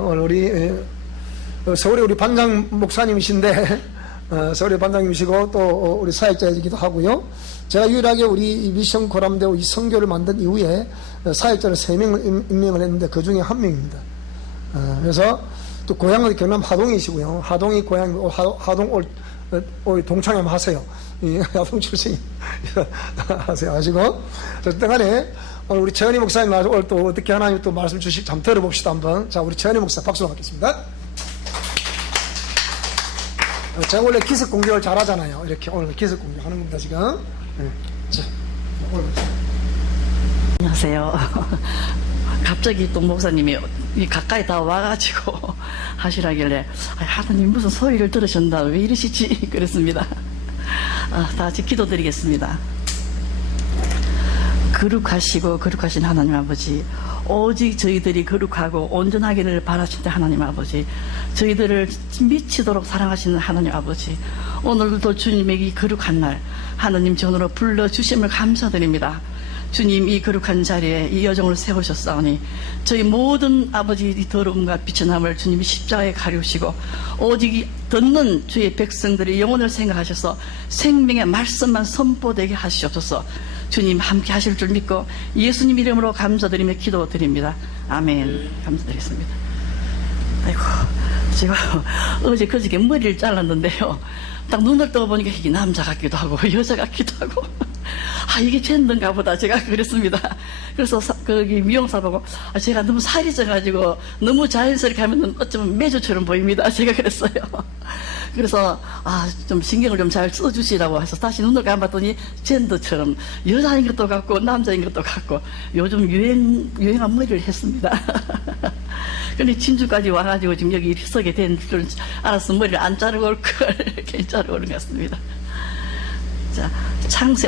오늘 우리 서울의 우리 반장 목사님이신데 서울의 반장님이시고 또 우리 사역자이기도 하고요. 제가 유일하게 우리 미션 고람대우 이 선교를 만든 이후에 사역자를 3명을 임명을 했는데 그 중에 한 명입니다. 그래서 또 고향은 경남 하동이시고요. 하동이 고향이고 하동 올 동창회 한번 하세요. 하동 출신이 하세요. 아시고. 어쨌든 간에 오늘 우리 최은희 목사님 나와서 오늘 또 어떻게 하나님 또 말씀 주실지 한번 들어봅시다. 한번. 자, 우리 최은희 목사 박수로 받겠습니다. 제가 원래 기습 공격을 잘하잖아요. 이렇게 오늘 기습 공격 하는 겁니다, 지금. 네. 자, 오늘. 안녕하세요. 갑자기 또 목사님이 가까이 다 와가지고 하시라길래 하나님 무슨 소리를 들으셨나 왜 이러시지 그랬습니다. 다 같이 기도드리겠습니다. 거룩하시고 거룩하신 하나님 아버지, 오직 저희들이 거룩하고 온전하기를 바라신다. 하나님 아버지, 저희들을 미치도록 사랑하시는 하나님 아버지, 오늘도 주님의 이 거룩한 날 하나님 전으로 불러주심을 감사드립니다. 주님, 이 거룩한 자리에 이 여정을 세우셨사오니 저희 모든 아버지 이 더러움과 비천함을 주님이 십자가에 가리우시고 오직 듣는 주의 백성들의 영혼을 생각하셔서 생명의 말씀만 선포되게 하시옵소서. 주님 함께 하실 줄 믿고 예수님 이름으로 감사드리며 기도드립니다. 아멘. 감사드리겠습니다. 아이고, 제가 어제 그저께 머리를 잘랐는데요, 딱 눈을 떠보니까 이게 남자 같기도 하고 여자 같기도 하고 이게 젠더인가 보다 제가 그랬습니다. 그래서 거기 미용사 보고 제가 너무 살이 쪄가지고 너무 자연스럽게 하면 어쩌면 매주처럼 보입니다. 제가 그랬어요. 그래서 좀 신경을 좀 잘 써주시라고 해서 다시 눈을 감았더니 젠더처럼 여자인 것도 같고 남자인 것도 같고 요즘 유행한 머리를 했습니다. 근데 진주까지 와가지고 지금 여기 서게 된 줄 알았으면 머리를 안 자르고 올 걸 이렇게 자르고 오는 것 같습니다. 자,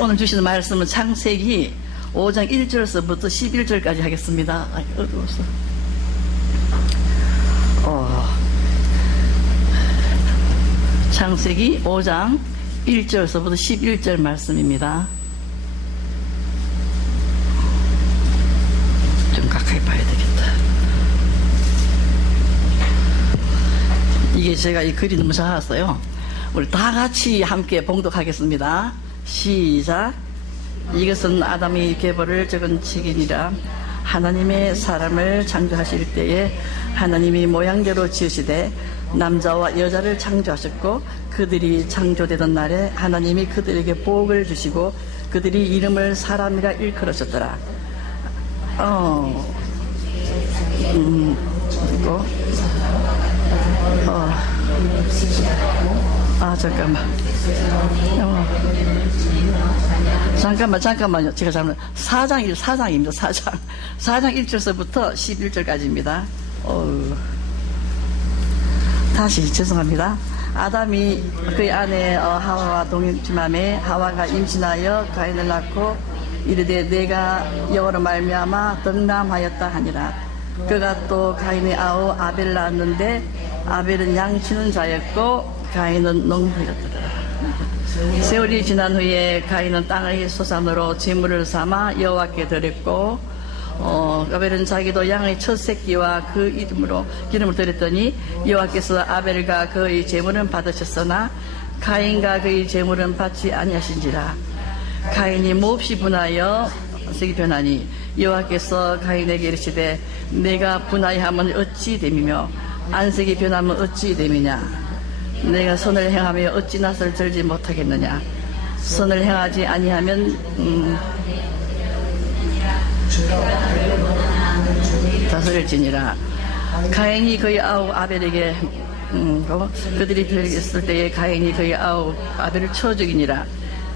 오늘 주시는 말씀은 창세기 5장 1절서부터 11절까지 하겠습니다. 어두워서. 창세기 5장 1절서부터 11절 말씀입니다. 좀 가까이 봐야 되겠다. 이게 제가 이 글이 너무 작았어요. 우리 다 같이 함께 봉독하겠습니다. 시작. 이것은 아담의 계보를 적은 책이니라. 하나님의 사람을 창조하실 때에 하나님이 모양대로 지으시되 남자와 여자를 창조하셨고 그들이 창조되던 날에 하나님이 그들에게 복을 주시고 그들이 이름을 사람이라 일컬으셨더라. 잠깐만요. 제가 잘못. 4장입니다. 4장 1절서부터 11절까지입니다. 다시 죄송합니다. 아담이 그의 아내 하와와 동침함에 하와가 임신하여 가인을 낳고 이르되 내가 여호와로 말미암아 덕남하였다 하니라. 그가 또 가인의 아우 아벨을 낳았는데 아벨은 양치는 자였고 가인은 농부였더라. 세월이 지난 후에 가인은 땅의 소산으로 제물을 삼아 여호와께 드렸고 아벨은 자기도 양의 첫 새끼와 그 이름으로 기름을 드렸더니 여호와께서 아벨과 그의 제물은 받으셨으나 가인과 그의 제물은 받지 아니하신지라. 가인이 몹시 분하여 색이 변하니 여호와께서 가인에게 이르시되 내가 분하여하면 어찌 됨이며 안색이 변하면 어찌 됨이냐. 내가 선을 행하며 어찌 낯을 들지 못하겠느냐. 선을 행하지 아니하면 다스릴지니라. 가인이 그의 아우 아벨에게 그들이 별했을 때에 가인이 그의 아우 아벨을 쳐 죽이니라.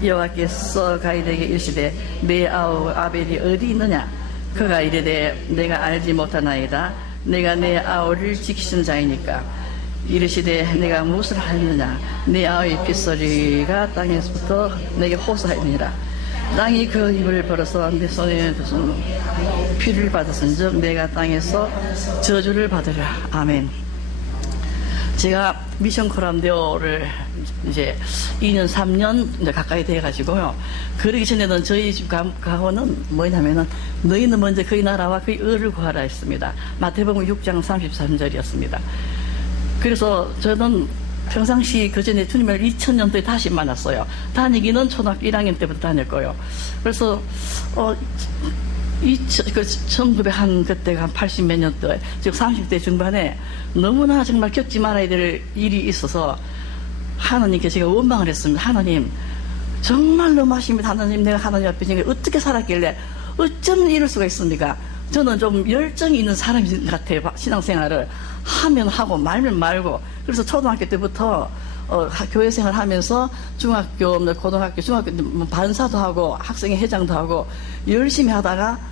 여호와께서 가인에게 이르시되 내 아우 아벨이 어디 있느냐. 그가 이르되 내가 알지 못하나이다. 내가 내 아우를 지키신 자이니까. 이르시되 내가 무엇을 하였느냐. 내 아우의 핏소리가 땅에서부터 내게 호소하였느니라. 땅이 그 입을 벌어서 내 손에 두신 피를 받았은즉 내가 땅에서 저주를 받으라. 아멘. 제가 미션 코람데오를 이제 2년, 3년 이제 가까이 돼가지고요. 그러기 전에는 저희 집 가호는 뭐냐면은 너희는 먼저 그의 나라와 그의 의를 구하라 했습니다. 마태복음 6장 33절이었습니다. 그래서 저는 평상시 그 전에 주님을 2000년도에 다시 만났어요. 다니기는 초등학교 1학년 때부터 다녔고요. 그래서 1900 한 그때가 한 80 몇 년대, 즉 30대 중반에 너무나 정말 겪지 말아야 될 일이 있어서 하나님께 제가 원망을 했습니다. 하나님, 정말 너무하십니다. 하나님, 내가 하나님 앞에 지금 어떻게 살았길래 어쩜 이럴 수가 있습니까? 저는 좀 열정이 있는 사람인 것 같아요. 신앙생활을 하면 하고 말면 말고. 그래서 초등학교 때부터 교회 생활 하면서 중학교, 고등학교, 중학교 반사도 하고 학생회 회장도 하고 열심히 하다가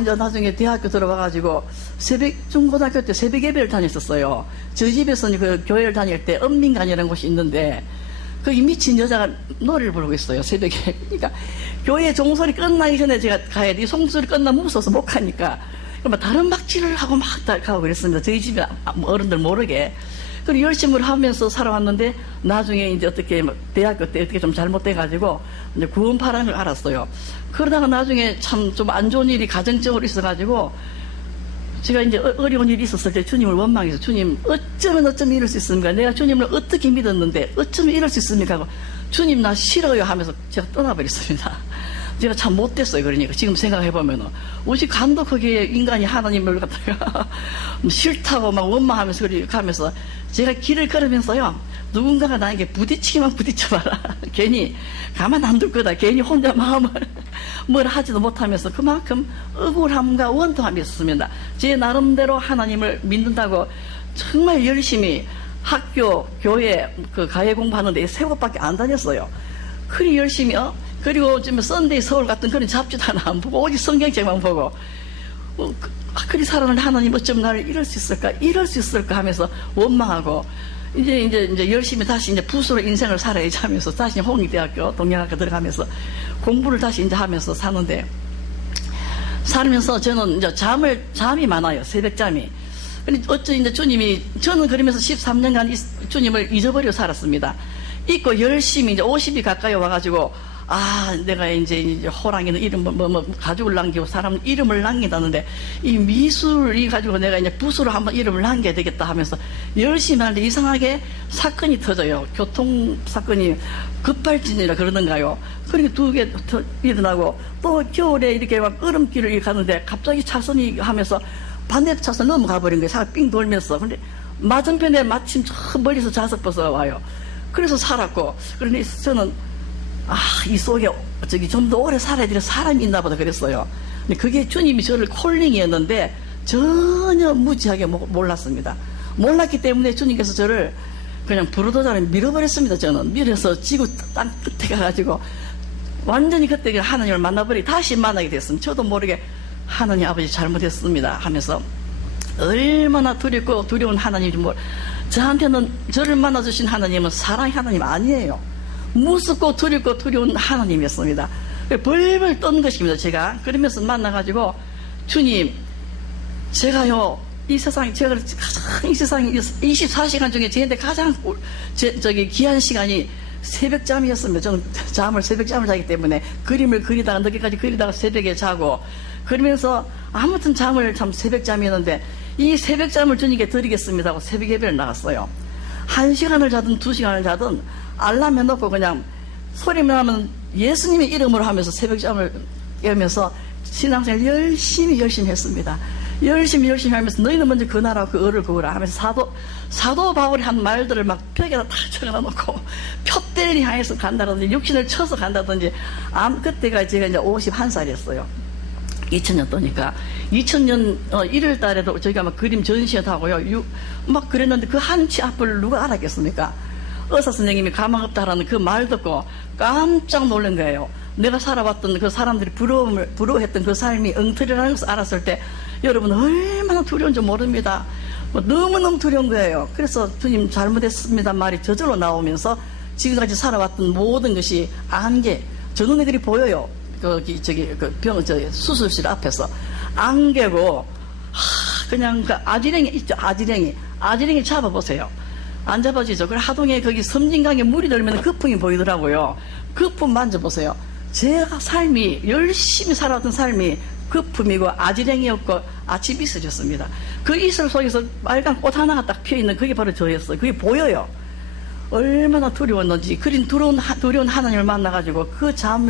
이제 나중에 대학교 들어와가지고 중고등학교 때 새벽 예배를 다녔었어요. 저희 집에서는 그 교회를 다닐 때 은민관이라는 곳이 있는데 거기 미친 여자가 노래를 부르고 있어요, 새벽에. 그러니까 교회 종소리 끝나기 전에 제가 가야 돼. 이 종소리 끝나면 무서워서 못 가니까. 그러면 다른 막지를 하고 막 가고 그랬습니다. 저희 집에 어른들 모르게. 그리고 열심히 하면서 살아왔는데 나중에 이제 어떻게 대학교 때 어떻게 좀 잘못돼가지고 이제 구원파라는 걸 알았어요. 그러다가 나중에 참 좀 안 좋은 일이 가정적으로 있어가지고 제가 이제 어려운 일이 있었을 때 주님을 원망해서 주님 어쩌면 이럴 수 있습니까? 내가 주님을 어떻게 믿었는데 어쩌면 이럴 수 있습니까? 하고 주님 나 싫어요 하면서 제가 떠나버렸습니다. 제가 참 못됐어요. 그러니까 지금 생각해보면은 오직 간도 거기에 인간이 하나님을 갖다가 싫다고 막 원망하면서 그렇게 가면서 제가 길을 걸으면서요 누군가가 나에게 부딪히기만 부딪혀봐라. 괜히 가만 안 둘 거다. 괜히 혼자 마음을 뭘 하지도 못하면서 그만큼 억울함과 원통함이 있었습니다. 제 나름대로 하나님을 믿는다고 정말 열심히 학교, 교회, 그 가해 공부하는데 세 곳밖에 안 다녔어요. 그리 열심히 그리고 지금 썬데이 서울 같은 그런 잡지도 하나 안 보고 오직 성경책만 보고 그리 살아는 하나님 어쩜 나를 이럴 수 있을까 하면서 원망하고 이제 열심히 다시 이제 붓으로 인생을 살아야지 하면서 다시 홍익대학교 동양학교 들어가면서 공부를 다시 이제 하면서 사는데 살면서 저는 이제 잠이 많아요. 새벽잠이. 근데 어쩌 이제 저는 그러면서 13년간 주님을 잊어버리고 살았습니다. 잊고 열심히 이제 50이 가까이 와가지고 내가 이제 호랑이는 이름 가죽을 남기고 사람 이름을 남긴다는데 이 미술이 가지고 내가 이제 붓으로 한번 이름을 남겨야 되겠다 하면서 열심히 하는데 이상하게 사건이 터져요. 교통 사건이 급발진이라 그러던가요. 그러니까 2개 일어나고 또 겨울에 이렇게 막 얼음길을 가는데 갑자기 차선이 하면서 반대 차선 넘어가 버린 거예요. 차가 삥 돌면서. 근데 맞은편에 마침 저 멀리서 자석버스가 와요. 그래서 살았고 그러니 저는 이 속에 좀 더 오래 살아야 될 사람이 있나 보다 그랬어요. 근데 그게 주님이 저를 콜링이었는데 전혀 무지하게 몰랐습니다. 몰랐기 때문에 주님께서 저를 그냥 부르도자를 밀어버렸습니다. 저는 밀어서 지구 땅 끝에 가가지고 완전히 그때 하나님을 다시 만나게 됐습니다. 저도 모르게 하나님 아버지 잘못했습니다 하면서 얼마나 두렵고 두려운 하나님인지 저한테는 저를 만나주신 하나님은 사랑의 하나님 아니에요. 무섭고 두렵고 두려운 하나님이었습니다. 벌벌 떤 것입니다. 제가 그러면서 만나가지고 주님 제가요 이 세상에 제가 가장 이 세상에 24시간 중에 저한테 가장 귀한 시간이 새벽잠이었습니다. 저는 새벽잠을 자기 때문에 그림을 그리다가 늦게까지 그리다가 새벽에 자고 그러면서 아무튼 새벽잠이었는데 이 새벽잠을 주님께 드리겠습니다 하고 새벽 예배를 나갔어요. 1시간을 자든 2시간을 자든 알람 해놓고 그냥 소리만 하면 예수님의 이름으로 하면서 새벽잠을 깨면서 신앙생활 열심히 했습니다. 열심히 하면서 너희는 먼저 그 나라와 그 의를 구하라 하면서 사도 바울이 한 말들을 막 벽에다 다 적어놓고 표대를 향해서 간다든지 육신을 쳐서 간다든지 그때가 제가 이제 51살이었어요. 2000년도니까 2000년 1월 달에도 저희가 막 그림 전시회도 하고요. 막 그랬는데 그 한치 앞을 누가 알았겠습니까? 의사 선생님이 가망 없다라는 그 말 듣고 깜짝 놀란 거예요. 내가 살아봤던 그 사람들이 부러워했던 그 삶이 엉터리라는 것을 알았을 때 여러분 얼마나 두려운지 모릅니다. 너무너무 두려운 거예요. 그래서 주님 잘못했습니다 말이 저절로 나오면서 지금까지 살아왔던 모든 것이 안개, 저 눈에들이 보여요. 수술실 앞에서 안개고 그냥 그 아지랭이 있죠. 아지랭이 잡아보세요. 안 잡아지죠. 그래 하동에 거기 섬진강에 물이 들면 거품이 보이더라고요. 거품 만져보세요. 제가 삶이 열심히 살았던 삶이 거품이고 아지랭이였고 아침이 있어졌습니다. 그 이슬 속에서 빨간 꽃 하나가 딱 피어있는 그게 바로 저였어요. 그게 보여요. 얼마나 두려웠는지. 그린 두려운 하나님을 만나가지고 그 잠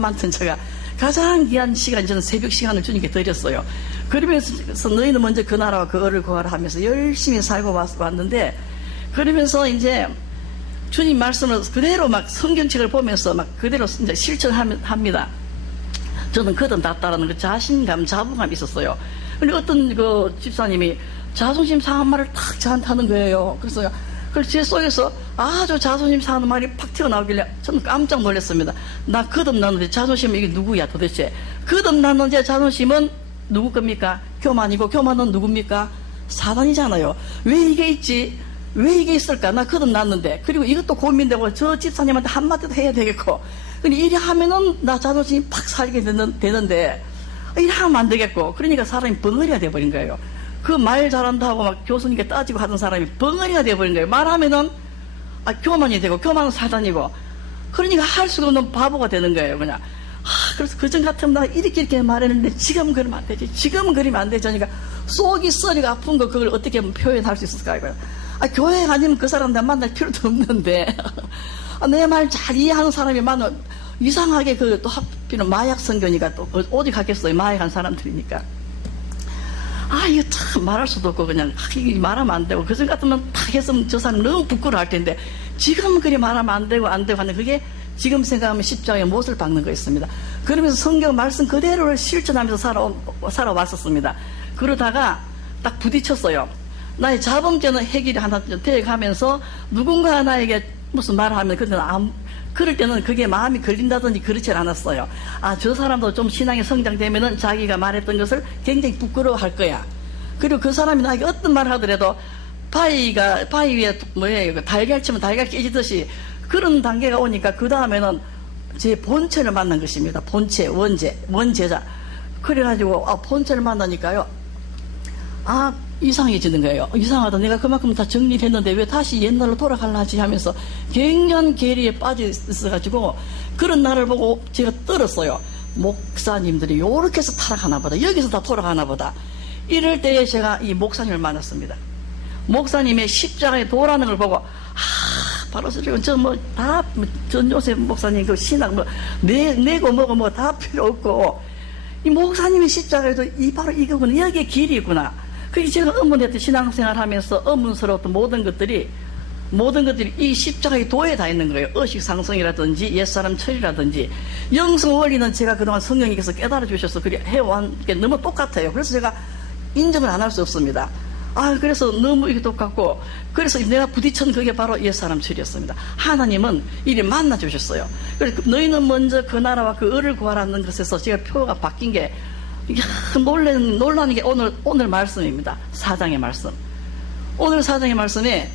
많던 제가 가장 귀한 시간, 저는 새벽 시간을 주님께 드렸어요. 그러면서 너희는 먼저 그 나라와 그 을을 구하라 하면서 열심히 살고 왔는데, 그러면서 이제 주님 말씀을 그대로 막 성경책을 보면서 막 그대로 이제 실천합니다. 저는 거듭났다라는 그 자신감, 자부감이 있었어요. 근데 어떤 그 집사님이 자존심 상한 말을 탁 저한테 하는 거예요. 그래서 제 속에서 아주 자존심 상하는 말이 팍 튀어나오길래 저는 깜짝 놀랐습니다. 나 거듭났는데 자존심은 이게 누구야 도대체? 거듭났는데 자존심은 누구 겁니까? 교만이고 교만은 누굽니까? 사단이잖아요. 왜 이게 있지? 왜 이게 있을까? 나 거듭났는데. 그리고 이것도 고민되고 저 집사님한테 한마디도 해야 되겠고. 근데 이래 하면은 나 자존심이 팍 살게 되는데 이래 하면 안 되겠고. 그러니까 사람이 벙어리가 돼버린 거예요. 그 말 잘한다 하고 막 교수님께 따지고 하던 사람이 벙어리가 돼버린 거예요. 말하면은 교만이 되고 교만은 사단이고. 그러니까 할 수가 없는 바보가 되는 거예요. 그냥. 그래서 그전 같으면 나 이렇게 말했는데 지금 그러면 안 되지. 지금 그러면 안 되지. 그러니까 속이 썰이가 아픈 거 그걸 어떻게 표현할 수 있을까 이거야. 교회 아니면 그 사람 나 만날 필요도 없는데 내 말 잘 이해하는 사람이 많아. 이상하게 그 또 하필은 마약 선교니까 또 어디 갔겠어요. 마약한 사람들이니까. 이거 참 말할 수도 없고 그냥 말하면 안 되고 그전 같으면 탁 했으면 저 사람 너무 부끄러워할 텐데 지금 그리 말하면 안 되고 하는 그게 지금 생각하면 십자가에 못을 박는 거였습니다. 그러면서 성경 말씀 그대로를 실천하면서 살아왔었습니다. 그러다가 딱 부딪혔어요. 나의 자범죄는 해결이 하나 되어가면서 누군가 나에게 무슨 말을 하면 그럴 때는 그게 마음이 걸린다든지 그렇지 않았어요. 저 사람도 좀 신앙이 성장되면은 자기가 말했던 것을 굉장히 부끄러워할 거야. 그리고 그 사람이 나에게 어떤 말을 하더라도 바위 위에 뭐예요? 달걀 치면 달걀 깨지듯이 그런 단계가 오니까 그 다음에는 제 본체를 만난 것입니다. 본체, 원제자. 그래가지고 본체를 만나니까요. 이상해지는 거예요. 이상하다. 내가 그만큼 다 정리를 했는데 왜 다시 옛날로 돌아갈라 하지 하면서 굉장한 계리에 빠져 있어가지고 그런 나를 보고 제가 떨었어요. 목사님들이 요렇게 해서 타락하나 보다. 여기서 다 돌아가나 보다. 이럴 때에 제가 이 목사님을 만났습니다. 목사님의 십자가에 도라는 걸 보고 바로 전요셉 목사님 그 신앙 내고 뭐고 다 필요 없고 이 목사님의 십자가에도 바로 이거구나. 여기에 길이 있구나. 그게 제가 의문했던 신앙생활 하면서 의문스러웠던 모든 것들이 이 십자가의 도에 다 있는 거예요. 의식상성이라든지 옛사람 철이라든지 영성 원리는 제가 그동안 성령님께서 깨달아 주셔서 그래 해온 게 너무 똑같아요. 그래서 제가 인정을 안 할 수 없습니다. 그래서 너무 이게 똑같고 그래서 내가 부딪힌 그게 바로 옛사람 철이었습니다. 하나님은 이리 만나 주셨어요. 그래서 너희는 먼저 그 나라와 그 을을 구하라는 것에서 제가 표가 바뀐 게 놀라는 게 오늘 말씀입니다. 4장의 말씀. 오늘 4장의 말씀에,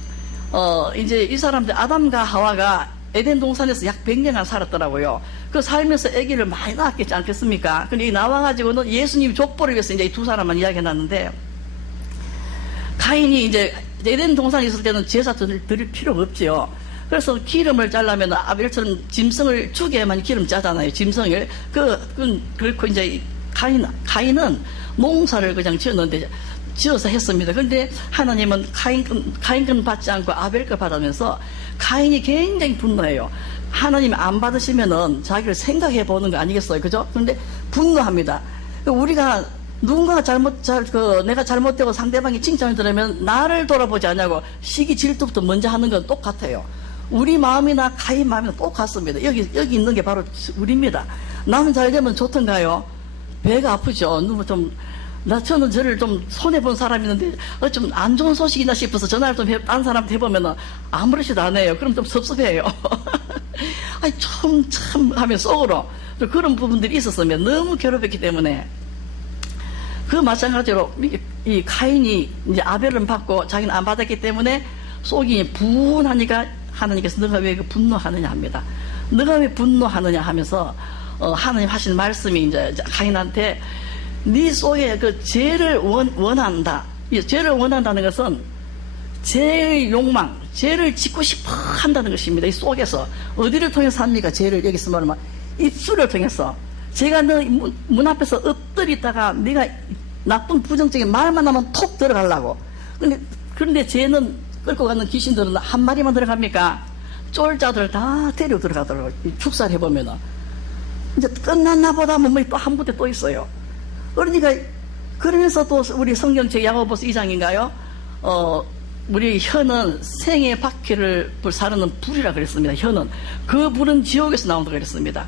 이제 이 사람들, 아담과 하와가 에덴 동산에서 약 100년간 살았더라고요. 그 살면서 아기를 많이 낳았겠지 않겠습니까? 근데 이 나와가지고는 예수님 족보를 위해서 이제 이 두 사람만 이야기 해놨는데, 가인이 이제 에덴 동산에 있을 때는 제사 드릴 필요가 없지요. 그래서 기름을 짜려면 아벨처럼 짐승을 죽여야만 기름 짜잖아요. 짐승을. 그렇고 이제 가인은 농사를 그냥 지어서 했습니다. 그런데 하나님은 가인 건 받지 않고 아벨 거 받으면서 가인이 굉장히 분노해요. 하나님이 안 받으시면은 자기를 생각해 보는 거 아니겠어요? 그죠? 그런데 분노합니다. 우리가 누군가 내가 잘못되고 상대방이 칭찬을 들으면 나를 돌아보지 않냐고 시기 질투부터 먼저 하는 건 똑같아요. 우리 마음이나 가인 마음이나 똑같습니다. 여기 있는 게 바로 우리입니다. 남은 잘 되면 좋던가요? 배가 아프죠. 저는 저를 좀 손해본 사람이 있는데, 좀 안 좋은 소식이나 싶어서 전화를 좀 딴 사람한테 해보면 아무렇지도 않아요. 그럼 좀 섭섭해요. 참 하면 속으로. 그런 부분들이 있었으면 너무 괴롭혔기 때문에. 그 마찬가지로 이 가인이 이제 아벨을 받고 자기는 안 받았기 때문에 속이 분하니까 하나님께서 너가 왜 분노하느냐 합니다. 너가 왜 분노하느냐 하면서 하나님 하신 말씀이 이제 가인한테 네 속에 그 죄를 원한다. 이 죄를 원한다는 것은 죄의 욕망, 죄를 짓고 싶어 한다는 것입니다. 이 속에서. 어디를 통해서 합니까? 죄를 여기서 말하면 입술을 통해서. 제가 너 문 앞에서 엎드리다가 네가 나쁜 부정적인 말만 하면 톡 들어가려고. 그런데 죄는 끌고 가는 귀신들은 한 마리만 들어갑니까? 쫄자들 다 데리고 들어가더라고요. 축사를 해보면은. 이제 끝났나 보다 하면 또 한 부대 또 있어요. 그러니까, 그러면서 또 우리 성경책 야고보서 2장인가요? 우리 혀는 생의 바퀴를 사르는 불이라 그랬습니다. 혀는. 그 불은 지옥에서 나온다고 그랬습니다.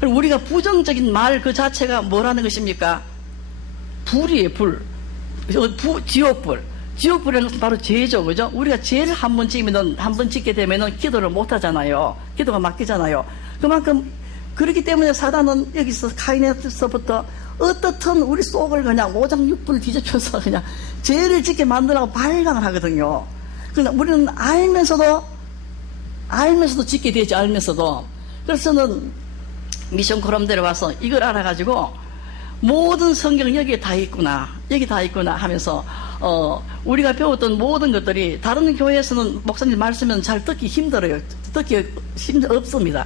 그럼 우리가 부정적인 말 그 자체가 뭐라는 것입니까? 불이에요, 불. 지옥불. 지옥불이라는 것은 바로 죄죠, 그죠? 우리가 죄를 한 번 짓게 되면은 기도를 못 하잖아요. 기도가 막히잖아요. 그만큼, 그렇기 때문에 사단은 여기서 카인에서부터 어떻든 우리 속을 그냥 오장육부를 뒤집혀서 그냥 죄를 짓게 만들라고 발광을 하거든요. 그러나 우리는 알면서도 짓게 되지, 알면서도. 그래서 저는 미션 코람대로 와서 이걸 알아가지고 모든 성경은 여기에 다 있구나, 여기 다 있구나 하면서, 우리가 배웠던 모든 것들이 다른 교회에서는 목사님 말씀은 잘 듣기 힘들어요. 없습니다.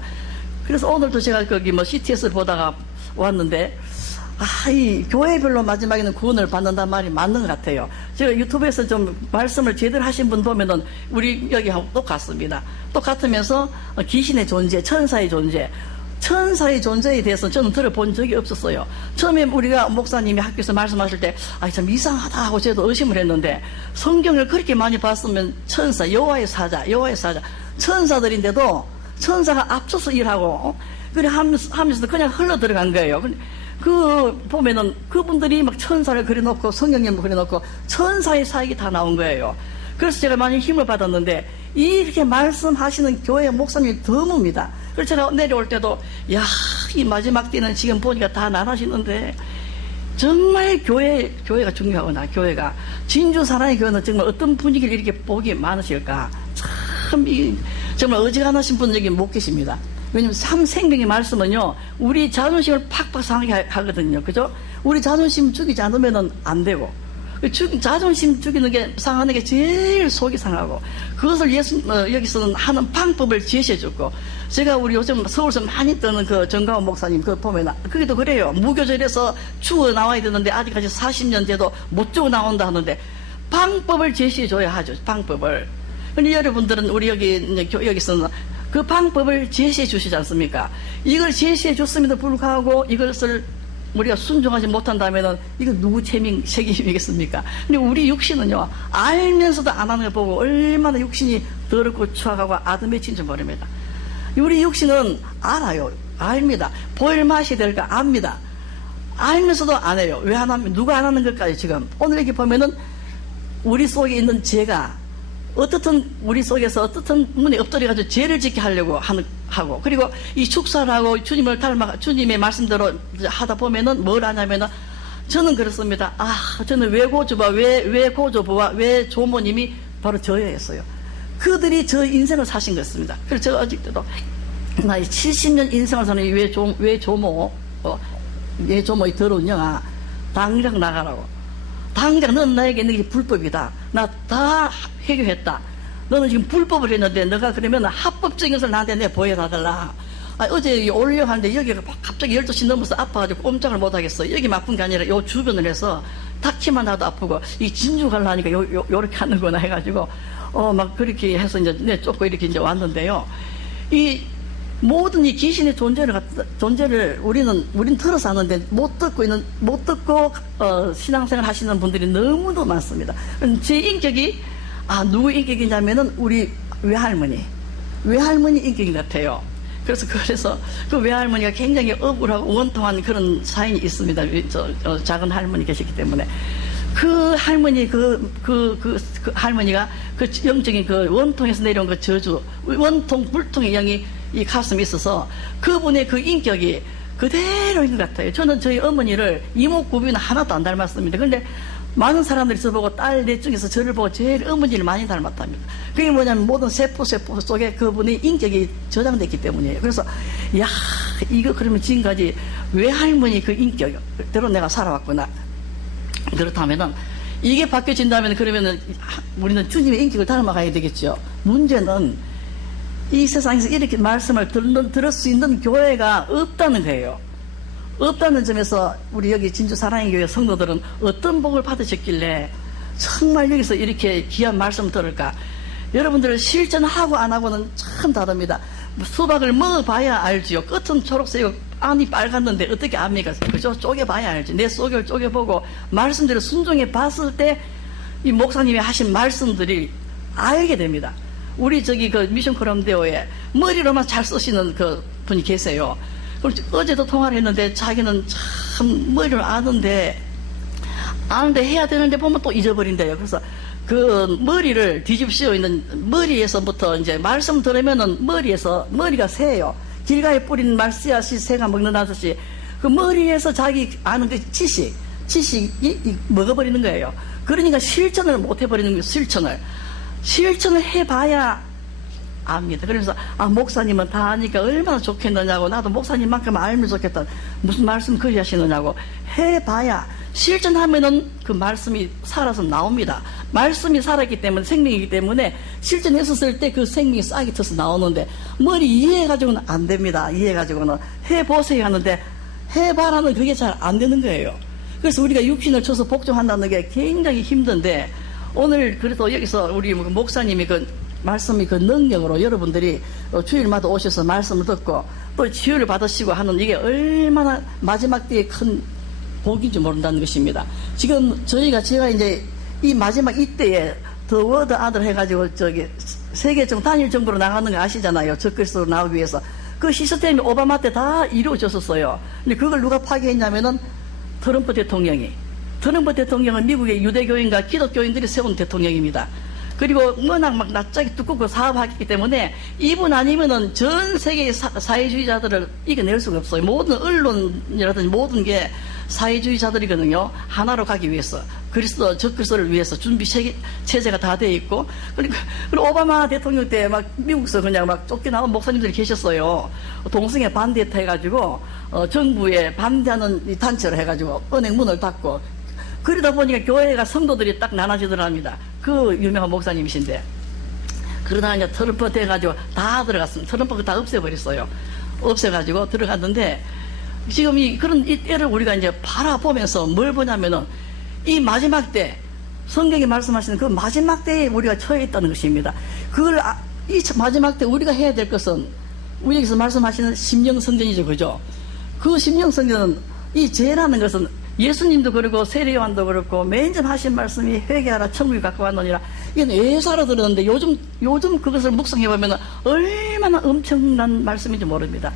그래서 오늘도 제가 거기 CTS를 보다가 왔는데, 이 교회별로 마지막에는 구원을 받는단 말이 맞는 것 같아요. 제가 유튜브에서 좀 말씀을 제대로 하신 분 보면은 우리 여기하고 똑같습니다. 똑같으면서 귀신의 존재, 천사의 존재에 대해서 저는 들어본 적이 없었어요. 처음에 우리가 목사님이 학교에서 말씀하실 때, 참 이상하다 하고 저도 의심을 했는데, 성경을 그렇게 많이 봤으면 천사, 여호와의 사자, 천사들인데도 천사가 앞서서 일하고, 그래 하면서도 그냥 흘러 들어간 거예요. 보면은 그분들이 막 천사를 그려놓고 성령님을 그려놓고 천사의 사역이 다 나온 거예요. 그래서 제가 많이 힘을 받았는데, 이렇게 말씀하시는 교회 목사님이 드뭅니다. 그래서 제가 내려올 때도, 이 마지막 때는 지금 보니까 다 나가시는데, 정말 교회가 중요하구나, 교회가. 진주 사랑의 교회는 정말 어떤 분위기를 이렇게 복이 많으실까. 정말 어지간하신 분 여기 못 계십니다. 왜냐면 생명의 말씀은요, 우리 자존심을 팍팍 상하게 하거든요. 그죠? 우리 자존심 죽이지 않으면 안 되고, 자존심 죽이는 게, 상하는 게 제일 속이 상하고, 그것을 여기서는 하는 방법을 제시해줬고, 제가 우리 요즘 서울에서 많이 뜨는 그 정가원 목사님 그거 보면, 그게도 그래요. 무교절에서 죽어 나와야 되는데, 아직까지 40년 돼도 못 죽어 나온다 하는데, 방법을 제시해줘야 하죠. 방법을. 근데 여러분들은 우리 여기서는 그 방법을 제시해 주시지 않습니까? 이걸 제시해 줬음에도 불구하고 이것을 우리가 순종하지 못한다면은 이거 누구 책임이겠습니까? 근데 우리 육신은요, 알면서도 안 하는 걸 보고 얼마나 육신이 더럽고 추악하고 아드메친 줄 모릅니다. 우리 육신은 알아요. 압니다. 보일 맛이 될까 압니다. 알면서도 안 해요. 왜 안 하면, 누가 안 하는 것까지 지금. 오늘 이렇게 보면은 우리 속에 있는 죄가 어떻든 우리 속에서 어떻든 문에 엎드려가지고 죄를 짓게 하려고 하고, 그리고 이 축사를 하고 주님을 주님의 말씀대로 하다 보면은 뭘 하냐면은, 저는 그렇습니다. 저는 외고조부와 외조모님이 바로 저였어요. 그들이 저 인생을 사신 것입니다. 그래서 제가 아직도 나 70년 인생을 사는 외조모의 더러운 영아, 당장 나가라고. 당장 너는 나에게 있는 게 불법이다. 나 다 해결했다. 너는 지금 불법을 했는데 너가 그러면 합법적인 것을 나한테 내 보여달라. 어제 올려 하는데 여기가 갑자기 12시 넘어서 아파가지고 꼼짝을 못하겠어. 여기만 아픈 게 아니라 요 주변을 해서 탁키만 나도 아프고 이 진주 가려니까 요렇게 하는구나 해가지고 막 그렇게 해서 이제 내 쫓고 이렇게 이제 왔는데요. 이 모든 이 귀신의 존재를 우린 들어서 하는데 못 듣고 신앙생활 하시는 분들이 너무도 많습니다. 제 인격이 누구 인격이냐면은 우리 외할머니 인격인 것 같아요. 그래서 그 외할머니가 굉장히 억울하고 원통한 그런 사연이 있습니다. 작은 할머니 계시기 때문에. 그 할머니, 그 할머니가 그 영적인 그 원통에서 내려온 그 저주, 불통의 영이 이 가슴에 있어서 그분의 그 인격이 그대로인 것 같아요. 저는 저희 어머니를 이목구비는 하나도 안 닮았습니다. 그런데 많은 사람들이 저보고 딸 넷 중에서 저를 보고 제일 어머니를 많이 닮았답니다. 그게 뭐냐면 모든 세포 속에 그분의 인격이 저장됐기 때문이에요. 그래서 이거 그러면 지금까지 외할머니 그 인격대로 내가 살아왔구나. 그렇다면은 이게 바뀌어진다면 그러면은 우리는 주님의 인격을 닮아가야 되겠죠. 문제는 이 세상에서 이렇게 말씀을 들을 수 있는 교회가 없다는 거예요. 없다는 점에서 우리 여기 진주 사랑의 교회 성도들은 어떤 복을 받으셨길래 정말 여기서 이렇게 귀한 말씀 들을까? 여러분들 실천하고 안 하고는 참 다릅니다. 수박을 먹어봐야 알지요. 끝은 초록색이고 안이 빨갛는데 어떻게 압니까? 그저 쪼개봐야 알지. 내 속을 쪼개보고 말씀대로 순종해 봤을 때 이 목사님이 하신 말씀들이 알게 됩니다. 우리 저기 그 미션 코람데오에 머리로만 잘 쓰시는 그 분이 계세요. 어제도 통화를 했는데 자기는 참 머리를 아는데 해야 되는데 보면 또 잊어버린대요. 그래서 그 머리를 뒤집씌어 있는 머리에서부터 이제 말씀 들으면은 머리가 새요. 길가에 뿌린 말씨앗이 새가 먹는다듯이 그 머리에서 자기 아는 그 지식이 먹어버리는 거예요. 그러니까 실천을 못 해버리는 거예요. 실천을 해봐야 압니다. 그래서 목사님은 다 아니까 얼마나 좋겠느냐고, 나도 목사님만큼 알면 좋겠다, 무슨 말씀 그리 하시느냐고 해봐야 실천하면은 그 말씀이 살아서 나옵니다. 말씀이 살았기 때문에, 생명이기 때문에 실천했었을 때 그 생명이 싹이 터서 나오는데 머리 이해해가지고는 안 됩니다. 이해해가지고는 해보세요 하는데 해봐라는 그게 잘 안 되는 거예요. 그래서 우리가 육신을 쳐서 복종한다는 게 굉장히 힘든데, 오늘 그래도 여기서 우리 목사님이 그 말씀이 그 능력으로 여러분들이 주일마다 오셔서 말씀을 듣고 또 치유를 받으시고 하는 이게 얼마나 마지막 때에 큰 복인지 모른다는 것입니다. 지금 제가 이제 이 마지막 이때에 더 워드 아들 해가지고 저기 세계적 단일 정부로 나가는 거 아시잖아요. 적글수로 나오기 위해서. 그 시스템이 오바마 때 다 이루어졌었어요. 근데 그걸 누가 파괴했냐면은 트럼프 대통령은 미국의 유대교인과 기독교인들이 세운 대통령입니다. 그리고 워낙 막 낯짝이 두껍고 사업하기 때문에 이분 아니면은 전 세계의 사회주의자들을 이겨낼 수가 없어요. 모든 언론이라든지 모든 게 사회주의자들이거든요. 하나로 가기 위해서. 적그리스도를 위해서 준비 체제가 다 돼 있고. 그리고 오바마 대통령 때 막 미국에서 그냥 막 쫓겨나온 목사님들이 계셨어요. 동성애 반대했다 해가지고 정부에 반대하는 이 단체를 해가지고 은행 문을 닫고. 그러다 보니까 교회가 성도들이 딱 나눠지더랍니다. 그 유명한 목사님이신데. 그러다가 이제 트럼프 돼가지고 다 들어갔습니다. 트럼프가 다 없애버렸어요. 없애가지고 들어갔는데, 지금 그런 이 때를 우리가 이제 바라보면서 뭘 보냐면은 이 마지막 때, 성경이 말씀하시는 그 마지막 때에 우리가 처해 있다는 것입니다. 이 마지막 때 우리가 해야 될 것은, 우리 여기서 말씀하시는 심령성전이죠. 그죠? 그 심령성전은, 이 죄라는 것은 예수님도 그러고 세례요한도 그렇고 맨 처음 하신 말씀이 회개하라 천국이 가까웠느니라. 이건 예사로 들었는데 요즘 그것을 묵상해보면 얼마나 엄청난 말씀인지 모릅니다.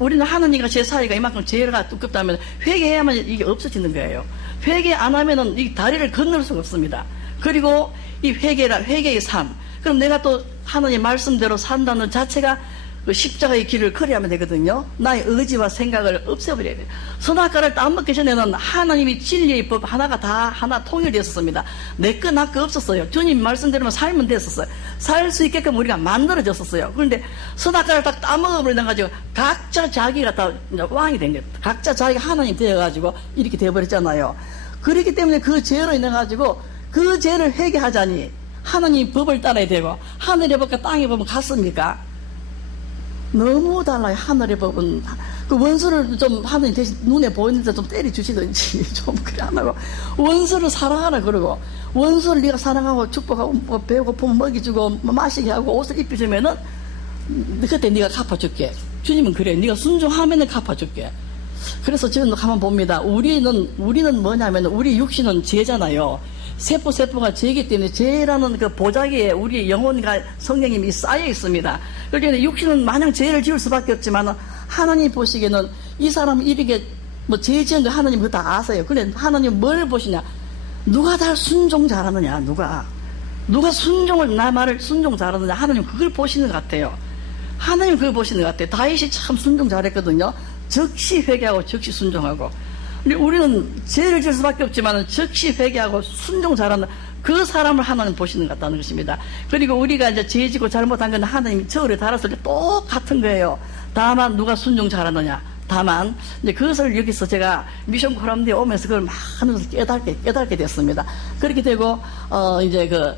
우리는 하느님과 제 사이가 이만큼 죄가 두껍다면 회개해야만 이게 없어지는 거예요. 회개 안 하면은 이 다리를 건널 수가 없습니다. 그리고 이 회개의 삶. 그럼 내가 또 하느님 말씀대로 산다는 자체가 그 십자가의 길을 걸어야만 되거든요. 나의 의지와 생각을 없애버려야 돼요. 선악과를 따먹기 전에는 하나님이 진리의 법 하나 통일되었습니다. 내 거 나 거 없었어요. 주님 말씀대로만 살면 됐었어요. 살 수 있게끔 우리가 만들어졌었어요. 그런데 선악과를 딱 따먹어버려가지고 각자 자기가 다 왕이 된 거예요. 각자 자기가 하나님 되어가지고 이렇게 되어버렸잖아요. 그렇기 때문에 그 죄로 인해가지고 그 죄를 회개하자니 하나님 법을 따라야 되고, 하늘의 법과 땅의 법은 같습니까? 너무 달라요. 하늘의 법은 그 원수를 좀 하느님 대신 눈에 보이는데 좀 때려주시든지 좀 그래 안 하고, 원수를 사랑하라 그러고, 원수를 네가 사랑하고 축복하고 배고프면 먹이주고 마시게 하고 옷을 입혀주면은 그때 네가 갚아줄게. 주님은 그래, 네가 순종하면은 갚아줄게. 그래서 저는 가만 봅니다. 우리는 뭐냐면 우리 육신은 죄잖아요. 세포가 죄이기 때문에 죄라는 그 보자기에 우리 영혼과 성령님이 쌓여 있습니다. 그러니까 육신은 마냥 죄를 지을 수밖에 없지만 하나님 보시기에는 이 사람은 이렇게 죄 지은 거 하나님 그거 다 아세요. 그런데 하나님 뭘 보시냐? 누가 다 순종 잘하느냐? 누가 순종을, 나 말을 순종 잘하느냐? 하나님 그걸 보시는 것 같아요. 하나님 그걸 보시는 것 같아요. 다윗이 참 순종 잘했거든요. 즉시 회개하고 즉시 순종하고. 근데 우리는 죄를 지을 수밖에 없지만 즉시 회개하고 순종 잘하는 그 사람을 하나님 보시는 것 같다는 것입니다. 그리고 우리가 이제 죄지고 잘못한 건 하나님이 저울에 달았을 때 똑같은 거예요. 다만 누가 순종 잘하느냐? 다만 이제 그것을 여기서 제가 미션 코람대에 오면서 그걸 막 하면서 깨닫게 됐습니다. 그렇게 되고 이제 그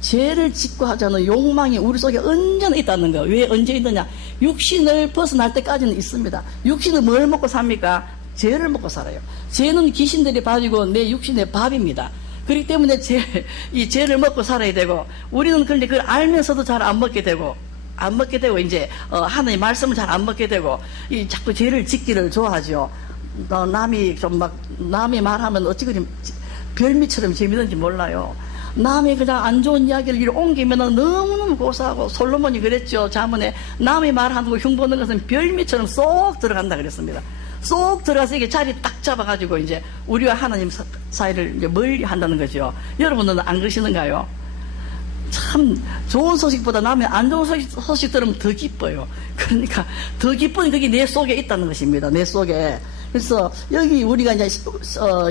죄를 짓고 하자는 욕망이 우리 속에 언제나 있다는 거. 왜 언제 있느냐? 육신을 벗어날 때까지는 있습니다. 육신은 뭘 먹고 삽니까? 죄를 먹고 살아요. 죄는 귀신들이 밥이고 내 육신의 밥입니다. 그렇기 때문에 이 죄를 먹고 살아야 되고, 우리는 그런데 그걸 알면서도 잘 안 먹게 되고, 이제 하나님 말씀을 잘 안 먹게 되고, 이 자꾸 죄를 짓기를 좋아하죠. 남이 말하면 어찌 그리 별미처럼 재밌는지 몰라요. 남이 그냥 안 좋은 이야기를 이리 옮기면 너무너무 고사하고, 솔로몬이 그랬죠. 자문에 남이 말하는 거 흉보는 것은 별미처럼 쏙 들어간다 그랬습니다. 쏙 들어가서 이게 자리 딱 잡아가지고 이제 우리와 하나님 사이를 이제 멀리 한다는 거죠. 여러분은 안 그러시는가요? 참 좋은 소식보다 남의 안 좋은 소식 들으면 더 기뻐요. 그러니까 더 기쁜 그게 내 속에 있다는 것입니다. 내 속에. 그래서 여기 우리가 이제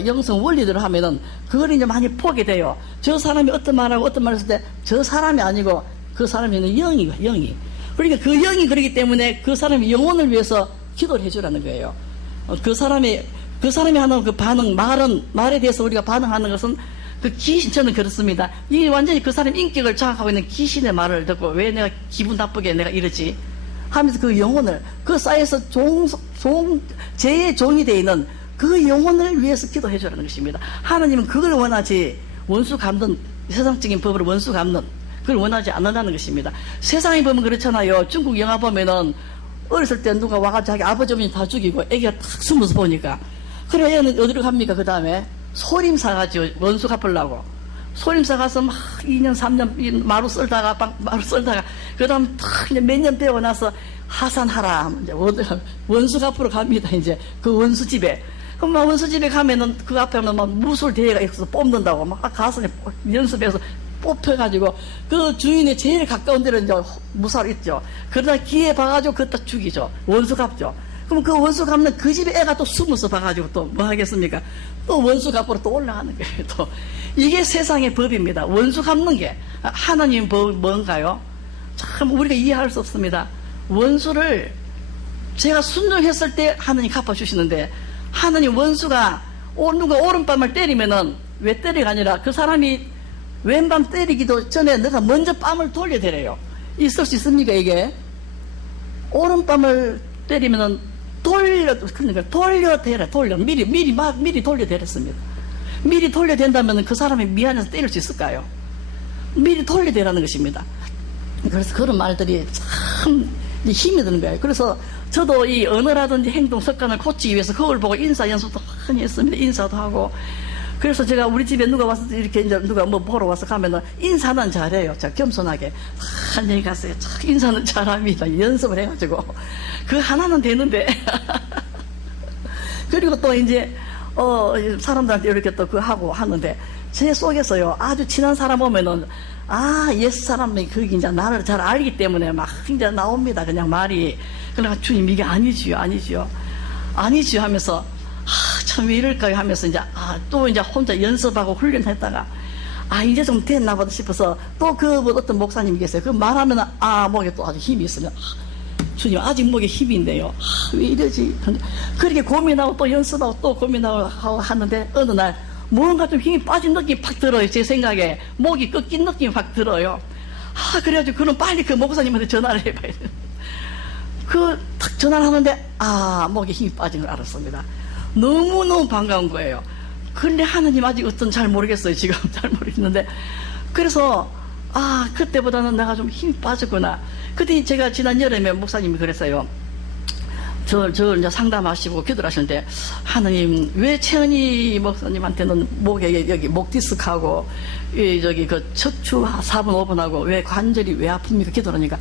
영성 원리대로 하면은 그걸 이제 많이 포게 돼요. 저 사람이 어떤 말하고 어떤 말 했을 때 저 사람이 아니고 그 사람이 영이. 그러니까 그 영이 그러기 때문에 그 사람의 영혼을 위해서 기도를 해주라는 거예요. 그 사람이 하는 그 반응, 말에 대해서 우리가 반응하는 것은 그 귀신, 저는 그렇습니다. 이 완전히 그 사람 인격을 장악하고 있는 귀신의 말을 듣고 왜 내가 기분 나쁘게 내가 이러지? 하면서 그 영혼을, 그 쌓여서 죄의 종이 되어 있는 그 영혼을 위해서 기도해 주라는 것입니다. 하나님은 그걸 원하지, 원수 갚는, 세상적인 법으로 원수 갚는, 그걸 원하지 않는다는 것입니다. 세상에 보면 그렇잖아요. 중국 영화 보면은 어렸을 때 누가 와가지고 자기 아버지 어머니 다 죽이고 애기가 탁 숨어서 보니까, 그래 애는 어디로 갑니까? 그 다음에 소림 사가지고 원수 갚으려고 소림 사가서 막 2년 3년 마루 썰다가 그 다음 탁 이제 몇 년 배워 나서 하산하라 이제 원수 갚으러 갑니다. 이제 그 원수 집에. 그럼 막 원수 집에 가면은 그 앞에는 막 무술 대회가 있어서 뽑는다고 막 가서 연습해서 뽑혀가지고 그 주인의 제일 가까운 데로 이제 무사로 있죠. 그러다 기회 봐가지고 그딱 죽이죠. 원수 갚죠. 그럼 그 원수 갚는 그 집에 애가 또 숨어서 봐가지고 또 뭐 하겠습니까? 또 원수 갚으러 또 올라가는 거예요. 또 이게 세상의 법입니다. 원수 갚는 게 하나님 법 뭔가요? 참 우리가 이해할 수 없습니다. 원수를 제가 순종했을 때 하나님 갚아주시는데, 하나님 원수가 누가 오른밤을 때리면은 왜 때리가 아니라 그 사람이 왼밤 때리기도 전에 내가 먼저 뺨을 돌려대래요. 있을 수 있습니까 이게? 오른밤을 때리면은 돌려대라. 미리 돌려대랬습니다. 미리 돌려댄다면 그 사람이 미안해서 때릴 수 있을까요? 미리 돌려대라는 것입니다. 그래서 그런 말들이 참 힘이 드는 거예요. 그래서 저도 이 언어라든지 행동 습관을 고치기 위해서 거울 보고 인사 연습도 많이 했습니다. 인사도 하고. 그래서 제가 우리 집에 누가 와서 이렇게 이제 누가 뭐 보러 와서 가면은 인사는 잘해요. 제가 겸손하게 안녕히 가세요. 인사는 잘합니다. 연습을 해가지고 그 하나는 되는데 그리고 또 이제 사람들한테 이렇게 또 그 하고 하는데 제 속에서요 아주 친한 사람 오면은 옛 사람이 그게 이제 나를 잘 알기 때문에 막 이제 나옵니다. 그냥 말이. 그러니까 주님 이게 아니지요 하면서 참 왜 이럴까요 하면서 이제 또 이제 혼자 연습하고 훈련했다가 이제 좀 됐나 보다 싶어서 또 그 어떤 목사님이 계세요. 그 말하면 목에 또 아주 힘이 있으면 주님 아직 목에 힘이 있네요. 왜 이러지? 그렇게 고민하고 또 연습하고 또 고민하고 하는데 어느 날 뭔가 좀 힘이 빠진 느낌이 팍 들어요. 제 생각에 목이 꺾인 느낌이 확 들어요. 그래가지고 그럼 빨리 그 목사님한테 전화를 해봐야 돼요. 탁 전화를 하는데 목에 힘이 빠진 걸 알았습니다. 너무너무 반가운 거예요. 근데 하나님 아직 어떤 잘 모르겠어요. 지금 잘 모르겠는데 그래서 그때보다는 내가 좀 힘이 빠졌구나. 그때 제가 지난 여름에 목사님이 그랬어요. 저 이제 상담하시고 기도를 하시는데, 하나님 왜 최은희 목사님한테는 목에 여기 목 디스크하고 저기 그 척추 4분 5분하고 왜 관절이 왜 아픕니까? 기도를 하니까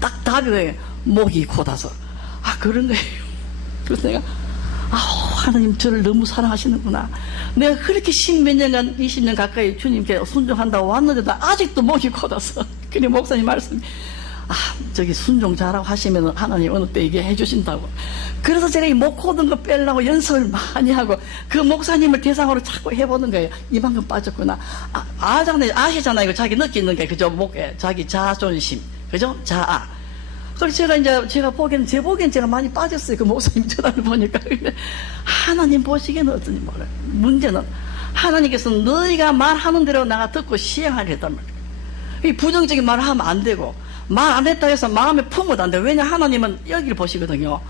딱 답이 왜 목이 고다서 그런 거예요. 그래서 내가 하나님 저를 너무 사랑하시는구나. 내가 그렇게 10몇 년간 20년 가까이 주님께 순종한다고 왔는데도 아직도 목이 고다서. 그래 목사님 말씀이 저기 순종 잘하고 하시면 하나님 어느 때 이게 해주신다고. 그래서 제가 이 목 고든 거 빼려고 연습을 많이 하고 그 목사님을 대상으로 자꾸 해보는 거예요. 이만큼 빠졌구나. 아시잖아요. 자기 느끼는 게 그죠? 목에 자기 자존심 그죠? 자아. 그래서 제가 보기에는, 제 보기엔 제가 많이 빠졌어요. 그 목사님 전화를 보니까. 근데 하나님 보시기에는 어떤지 몰라요. 문제는 하나님께서 너희가 말하는 대로 내가 듣고 시행하려 했단 말이에요. 이 부정적인 말을 하면 안 되고, 말 안 했다 해서 마음에 품어도 안 돼요. 왜냐, 하나님은 여기를 보시거든요.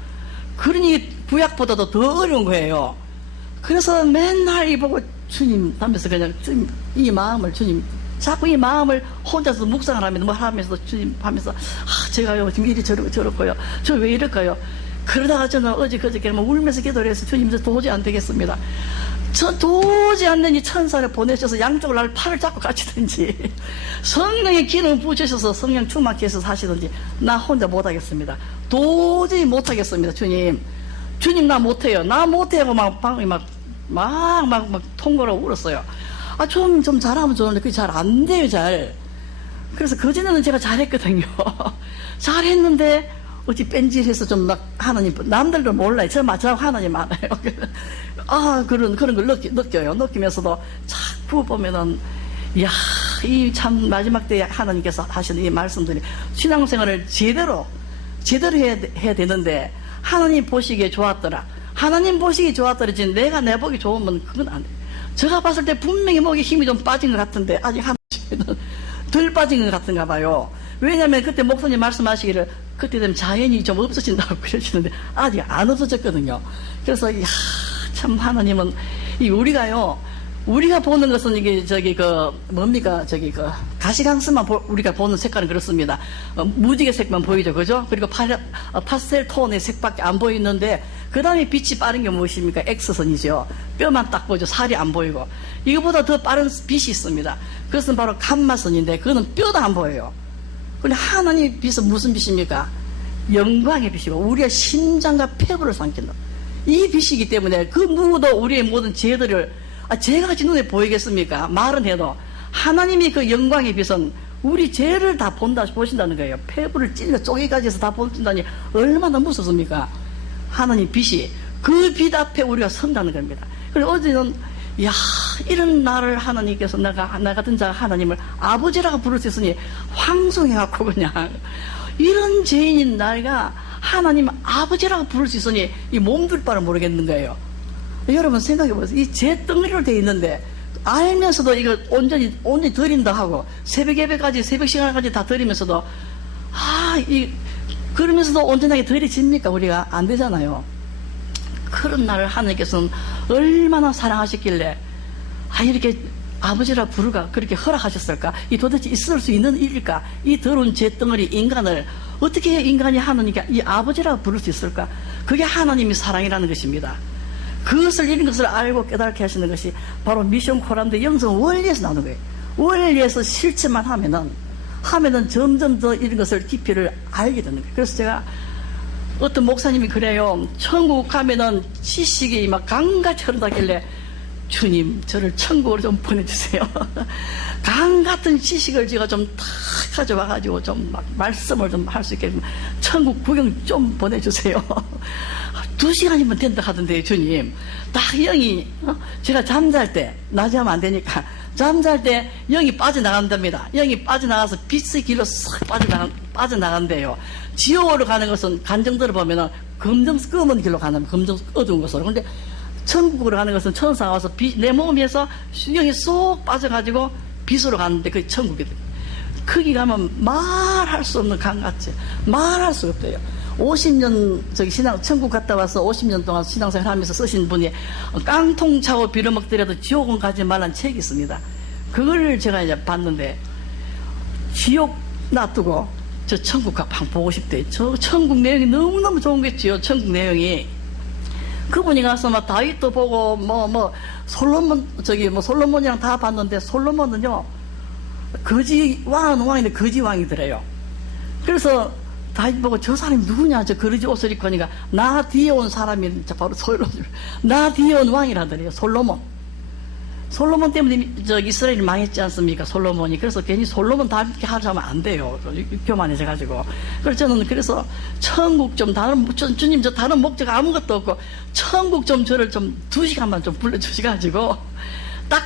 그러니 구약보다도 더 어려운 거예요. 그래서 맨날 이 보고 주님 하면서 그냥 주님 이 마음을 주님 자꾸 이 마음을 혼자서 묵상을 하면서 뭐 하면서 주님 하면서 제가요 지금 이리 저렇고요 저 왜 이럴까요? 그러다가 저는 어제 그저께 뭐 울면서 기도를 해서 주님 저 도저히 안 되겠습니다. 저 도저히 안 되니 천사를 보내셔서 양쪽을 날 팔을 잡고 가시든지 성령의 기름 부으셔서 성령 충만케 해서 사시든지 나 혼자 못하겠습니다. 도저히 못하겠습니다. 주님 나 못해요. 나 못해요. 막 통곡을 울었어요. 좀 잘하면 좋은데 그게 잘 안 돼요, 잘. 그래서 그전에는 제가 잘했거든요. 잘했는데 어찌 뺀질해서 좀 막 하나님, 남들도 몰라요. 저하고 하나님 알아요. 그런 걸 느껴요. 느끼면서도 자꾸 보면은, 이야, 이 참 마지막 때에 하나님께서 하시는 이 말씀들이 신앙생활을 제대로 해야 되는데, 하나님 보시기에 좋았더라. 하나님 보시기 좋았더라지 내가 내 보기 좋으면 그건 안 돼요. 제가 봤을 때 분명히 목에 힘이 좀 빠진 것 같은데 아직 하나님은 덜 빠진 것 같은가 봐요. 왜냐하면 그때 목사님 말씀하시기를 그때 되면 자연이 좀 없어진다고 그러시는데 아직 안 없어졌거든요. 그래서 참 하나님은 우리가 보는 것은 이게 가시광선만 우리가 보는 색깔은 그렇습니다. 무지개 색만 보이죠, 그죠? 그리고 파스텔 톤의 색밖에 안 보이는데 그 다음에 빛이 빠른 게 무엇입니까? X선이죠. 뼈만 딱 보이죠. 살이 안 보이고. 이거보다 더 빠른 빛이 있습니다. 그것은 바로 감마선인데 그거는 뼈도 안 보여요. 근데 하나님의 빛은 무슨 빛입니까? 영광의 빛이고 우리의 심장과 폐부를 삼킨다. 이 빛이기 때문에 그 누구도 우리의 모든 죄들을 제가 같이 눈에 보이겠습니까? 말은 해도 하나님이 그 영광의 빛은 우리 죄를 다 보신다는 거예요. 폐부를 찔러 쪼개까지 해서 다 보신다니 얼마나 무섭습니까? 하나님 빛이 그 빛 앞에 우리가 선다는 겁니다. 그래서 어제는 이런 나를 하나님께서 나 같은 자가 하나님을 아버지라고 부를 수 있으니 황송해갖고 그냥 이런 죄인인 나가 하나님 아버지라고 부를 수 있으니 이 몸둘 바를 모르겠는 거예요. 여러분 생각해보세요. 이 죄덩어리로 돼 있는데 알면서도 이거 온전히 드린다 하고 새벽 예배까지 새벽 시간까지 다 드리면서도 그러면서도 온전하게 드려집니까? 우리가 안 되잖아요. 그런 나를 하나님께서는 얼마나 사랑하셨길래 이렇게 아버지라 부르가 그렇게 허락하셨을까? 이 도대체 있을 수 있는 일일까? 이 더러운 죄덩어리 인간을 어떻게 인간이 하나님께 이 아버지라 부를 수 있을까? 그게 하나님의 사랑이라는 것입니다. 이런 것을 알고 깨닫게 하시는 것이 바로 미션 코람데 영성 원리에서 나오는 거예요. 원리에서 실체만 하면은 점점 더 이런 것을 깊이를 알게 되는 거예요. 그래서 제가 어떤 목사님이 그래요. 천국 가면은 지식이 막 강같이 흐른다길래 주님 저를 천국으로 좀 보내주세요. 강 같은 지식을 제가 좀 탁 가져와가지고 좀 막 말씀을 좀 할 수 있게 천국 구경 좀 보내주세요. 2시간이면 된다 하던데요, 주님. 딱 영이 제가 잠잘 때 낮에 하면 안 되니까 잠잘 때 영이 빠져나간답니다. 영이 빠져나가서 빛의 길로 싹 빠져나간대요. 지옥으로 가는 것은 간정들을 보면은 검은 길로 가는 검정 어두운 것으로. 근데 천국으로 가는 것은 천사가 와서 내 몸에서 영이 쏙 빠져가지고 빛으로 가는데 그게 천국이거든요. 거기 가면 말할 수 없는 강같이 말할 수 없대요. 50년 천국 갔다 와서 50년 동안 신앙생활 하면서 쓰신 분이 깡통 차고 빌어먹더라도 지옥은 가지 말란 책이 있습니다. 그걸 제가 이제 봤는데 지옥 놔두고 저 천국 보고 싶대. 저 천국 내용이 너무너무 좋은 거지요. 천국 내용이. 그분이 가서 막 다윗도 보고 솔로몬이랑 다 봤는데 솔로몬은요 거지 왕인데 거지 왕이더래요. 그래서 다윗 보고 저 사람이 누구냐 저 거지 옷을 입고 하니까 나 뒤에 온 사람이 바로 나 뒤에 온 왕이라더래요. 솔로몬 때문에 이스라엘이 망했지 않습니까? 솔로몬이. 그래서 괜히 솔로몬 다 이렇게 하자면 안 돼요. 교만해져가지고. 그래서 저는 천국 주님 저 다른 목적 아무것도 없고 천국 저를 2시간만 불러주셔가지고 딱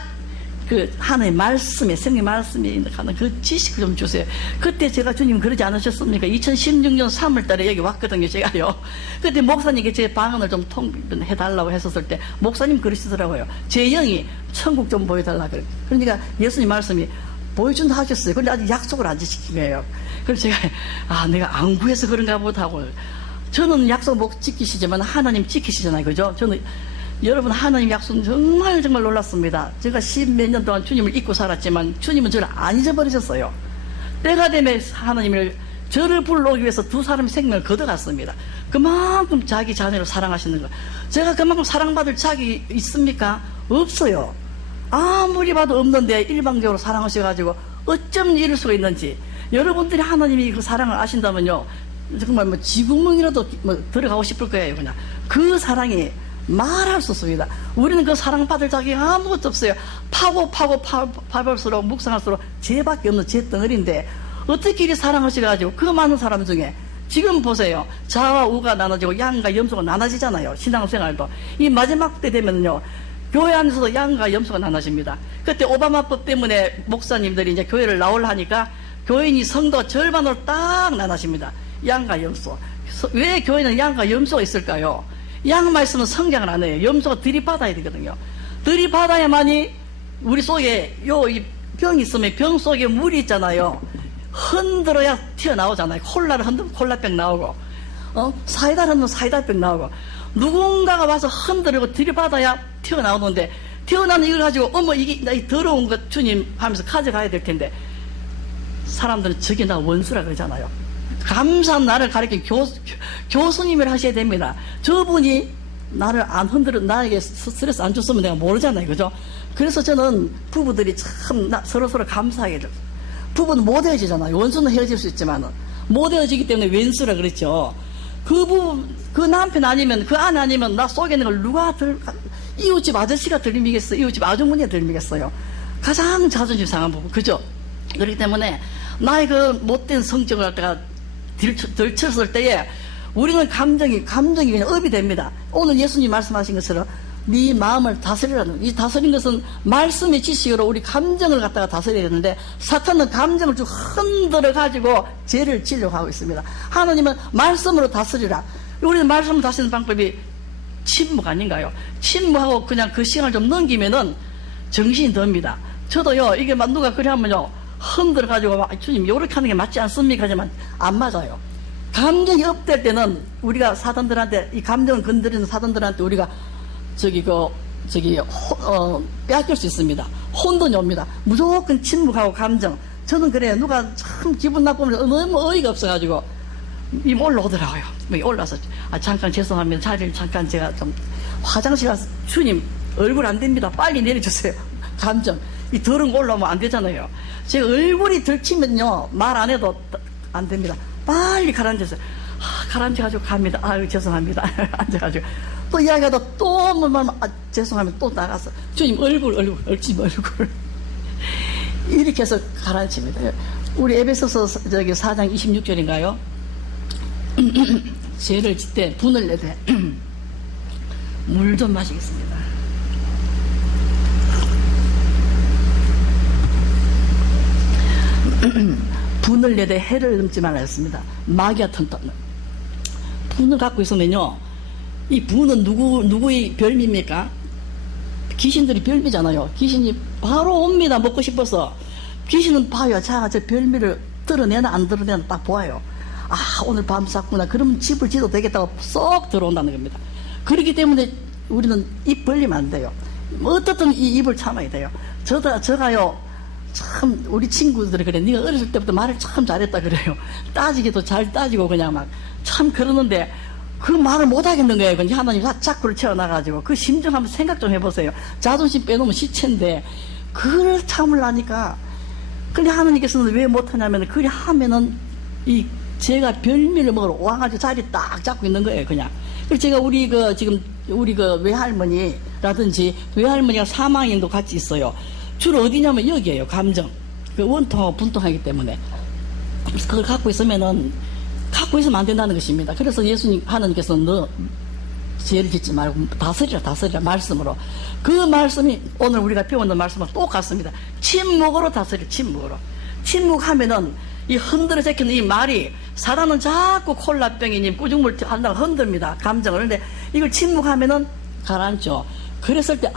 그 하나님의 말씀에 생명 말씀에 하는 그 지식을 좀 주세요. 그때 제가 주님 그러지 않으셨습니까? 2016년 3월 달에 여기 왔거든요, 제가요. 그때 목사님께 제 방언을 좀 통해달라고 했었을 때 목사님 그러시더라고요. 제 영이 천국 좀 보여달라 그래. 그러니까 예수님 말씀이 보여준다 하셨어요. 근데 아직 약속을 안 지킨 거예요. 그래서 제가 내가 안 구해서 그런가 보다 하고, 저는 약속 못 지키시지만 하나님 지키시잖아요, 그죠? 저는 여러분 하나님 약속 정말 놀랐습니다. 제가 10몇 년 동안 주님을 잊고 살았지만 주님은 저를 안 잊어버리셨어요. 때가 되면 하나님을 저를 불러오기 위해서 두 사람의 생명을 걷어갔습니다. 그만큼 자기 자녀를 사랑하시는 거. 제가 그만큼 사랑받을 자격이 있습니까? 없어요. 아무리 봐도 없는데 일방적으로 사랑하셔가지고 어쩜 이럴 수가 있는지. 여러분들이 하나님이 그 사랑을 아신다면요, 정말 뭐 지구멍이라도 들어가고 싶을 거예요. 그냥 그 사랑이 말할 수 없습니다. 우리는 그 사랑받을 자격이 아무것도 없어요. 파볼수록 묵상할수록 죄밖에 없는 죄 덩어리인데 어떻게 이리 사랑하셔가지고 그 많은 사람 중에 지금 보세요. 자와 우가 나눠지고 양과 염소가 나눠지잖아요. 신앙생활도 이 마지막 때 되면요, 교회 안에서도 양과 염소가 나눠집니다. 그때 오바마법 때문에 목사님들이 이제 교회를 나오려 하니까 교인이 성도 절반으로 딱 나눠집니다. 양과 염소. 왜 교회는 양과 염소가 있을까요? 양만 있으면 성장을 안 해요. 염소가 들이받아야 되거든요. 들이받아야만이 우리 속에 이 병이 있으면 병 속에 물이 있잖아요. 흔들어야 튀어나오잖아요. 콜라를 흔들면 콜라병 나오고, 사이다를 흔들면 사이다병 나오고, 누군가가 와서 흔들고 들이받아야 튀어나오는데, 튀어나오는 이걸 가지고 어머 이게 더러운 것 주님 하면서 가져가야 될 텐데, 사람들은 저게 나 원수라 그러잖아요. 감사한 나를 가리킨 교수님을 하셔야 됩니다. 저분이 나를 안 흔들어, 나에게 스트레스 안 줬으면 내가 모르잖아요, 그죠? 그래서 저는 부부들이 참 서로서로 감사하게 돼요. 부부는 못 헤어지잖아요. 원수는 헤어질 수 있지만은 못 헤어지기 때문에 왼수라 그랬죠. 그 남편 아니면 그 아내 아니면 나 속에 있는 걸 누가 이웃집 아저씨가 들미겠어요? 이웃집 아주머니가 들미겠어요? 가장 자존심 상한 부분, 그죠? 그렇기 때문에 나의 그 못된 성격을 갖다가 들쳤을 때에 우리는 감정이 그냥 업이 됩니다. 오늘 예수님 말씀하신 것처럼 네 마음을 다스리라는, 이 다스린 것은 말씀의 지식으로 우리 감정을 갖다가 다스려야 되는데, 사탄은 감정을 쭉 흔들어 가지고 죄를 지려고 하고 있습니다. 하나님은 말씀으로 다스리라. 우리는 말씀으로 다스리는 방법이 침묵 아닌가요? 침묵하고 그냥 그 시간을 좀 넘기면은 정신이 듭니다. 저도요, 이게 막 누가 그래 하면요, 흔들어 가지고 주님 요렇게 하는 게 맞지 않습니까? 하지만 안 맞아요. 감정이 업될 때는 우리가 사단들한테, 이 감정을 건드리는 사단들한테 우리가 빼앗길 수 있습니다. 혼돈이 옵니다. 무조건 침묵하고 감정. 저는 그래요. 누가 참 기분 나쁘면 너무 어이가 없어가지고 이 올라오더라고요. 올라서 잠깐 죄송합니다. 자리를 잠깐 제가 좀 화장실 가서, 주님 얼굴 안 됩니다. 빨리 내려주세요. 감정. 이 더러운 거 올라오면 안 되잖아요. 제 얼굴이 들키면요, 말 안 해도 안 됩니다. 빨리 가라앉아서, 가라앉아가지고 갑니다. 아유, 죄송합니다. 앉아가지고. 또 이야기하다 또 죄송합니다. 또 나가서, 주님 얼굴. 이렇게 해서 가라앉힙니다. 우리 에베소서 4장 26절인가요? 죄를 짓되 분을 내되 물 좀 마시겠습니다. 분을 내되 해를 넘지 말라 했습니다. 마귀가 턴턴. 분을 갖고 있으면요, 이 분은 누구의 별미입니까? 귀신들이 별미잖아요. 귀신이 바로 옵니다. 먹고 싶어서. 귀신은 봐요. 자, 저 별미를 드러내나 안 드러내나 딱 보아요. 오늘 밤 쌌구나. 그러면 집을 지도 되겠다고 쏙 들어온다는 겁니다. 그렇기 때문에 우리는 입 벌리면 안 돼요. 어떻든 이 입을 참아야 돼요. 저가요, 참 우리 친구들이 그래, 네가 어렸을 때부터 말을 참 잘했다 그래요. 따지기도 잘 따지고 그냥 막 참 그러는데 그 말을 못 하겠는 거예요. 그냥 하나님 자꾸를 채워놔가지고. 그 심정 한번 생각 좀 해보세요. 자존심 빼놓으면 시체인데 그걸 참으려니까. 그래 하나님께서는 왜 못하냐면, 그래 하면은 이 제가 별미를 먹으러 와가지고 자리 딱 잡고 있는 거예요, 그냥. 그래서 제가 우리 외할머니라든지 외할머니가 사망행도 같이 있어요. 주로 어디냐면 여기에요. 감정. 그 원통하고 분통하기 때문에. 그래서 그걸 갖고 있으면 안 된다는 것입니다. 그래서 예수님, 하나님께서는 너 죄를 짓지 말고 다스리라 말씀으로. 그 말씀이 오늘 우리가 배우는 말씀은 똑같습니다. 침묵으로 다스려. 침묵하면은 이 흔들어 제끼는 이 말이, 사단은 자꾸 콜라병이니 꾸중물 한다고 흔듭니다, 감정을. 근데 이걸 침묵하면은 가라앉죠. 그랬을 때